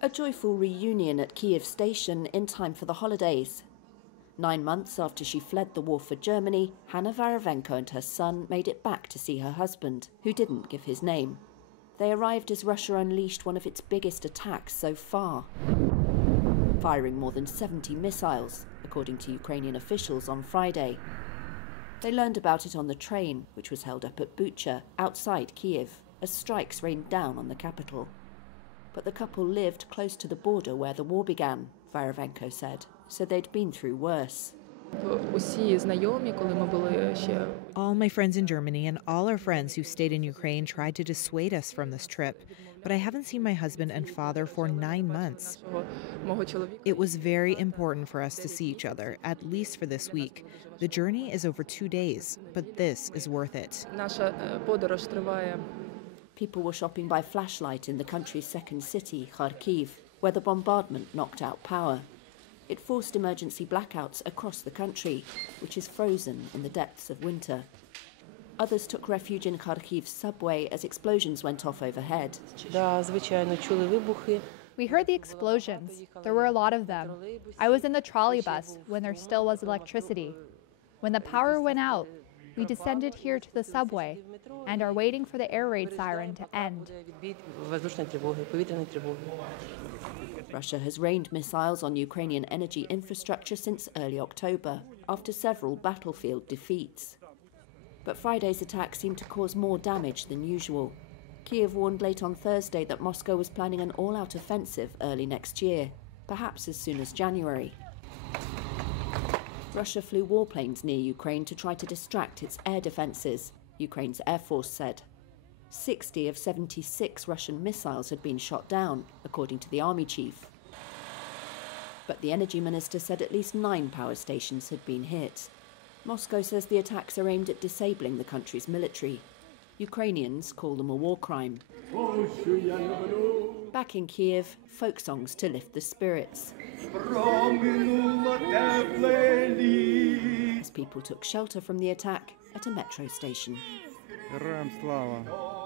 A joyful reunion at Kyiv station in time for the holidays. 9 months after she fled the war for Germany, Hanna Varavenko and her son made it back to see her husband, who didn't give his name. They arrived as Russia unleashed one of its biggest attacks so far, firing more than 70 missiles, according to Ukrainian officials on Friday. They learned about it on the train, which was held up at Bucha, outside Kyiv, as strikes rained down on the capital. But the couple lived close to the border where the war began, Varavenko said, so they'd been through worse. All my friends in Germany and all our friends who stayed in Ukraine tried to dissuade us from this trip, but I haven't seen my husband and father for 9 months. It was very important for us to see each other, at least for this week. The journey is over 2 days, but this is worth it. People were shopping by flashlight in the country's second city, Kharkiv, where the bombardment knocked out power. It forced emergency blackouts across the country, which is frozen in the depths of winter. Others took refuge in Kharkiv's subway as explosions went off overhead. We heard the explosions. There were a lot of them. I was in the trolley bus when there still was electricity. When the power went out, we descended here to the subway and are waiting for the air raid siren to end. Russia has rained missiles on Ukrainian energy infrastructure since early October, after several battlefield defeats. But Friday's attack seemed to cause more damage than usual. Kyiv warned late on Thursday that Moscow was planning an all-out offensive early next year, perhaps as soon as January. Russia flew warplanes near Ukraine to try to distract its air defences, Ukraine's Air Force said. 60 of 76 Russian missiles had been shot down, according to the army chief. But the energy minister said at least 9 power stations had been hit. Moscow says the attacks are aimed at disabling the country's military. Ukrainians call them a war crime. Back in Kyiv, folk songs to lift the spirits, as people took shelter from the attack at a metro station. Героям слава!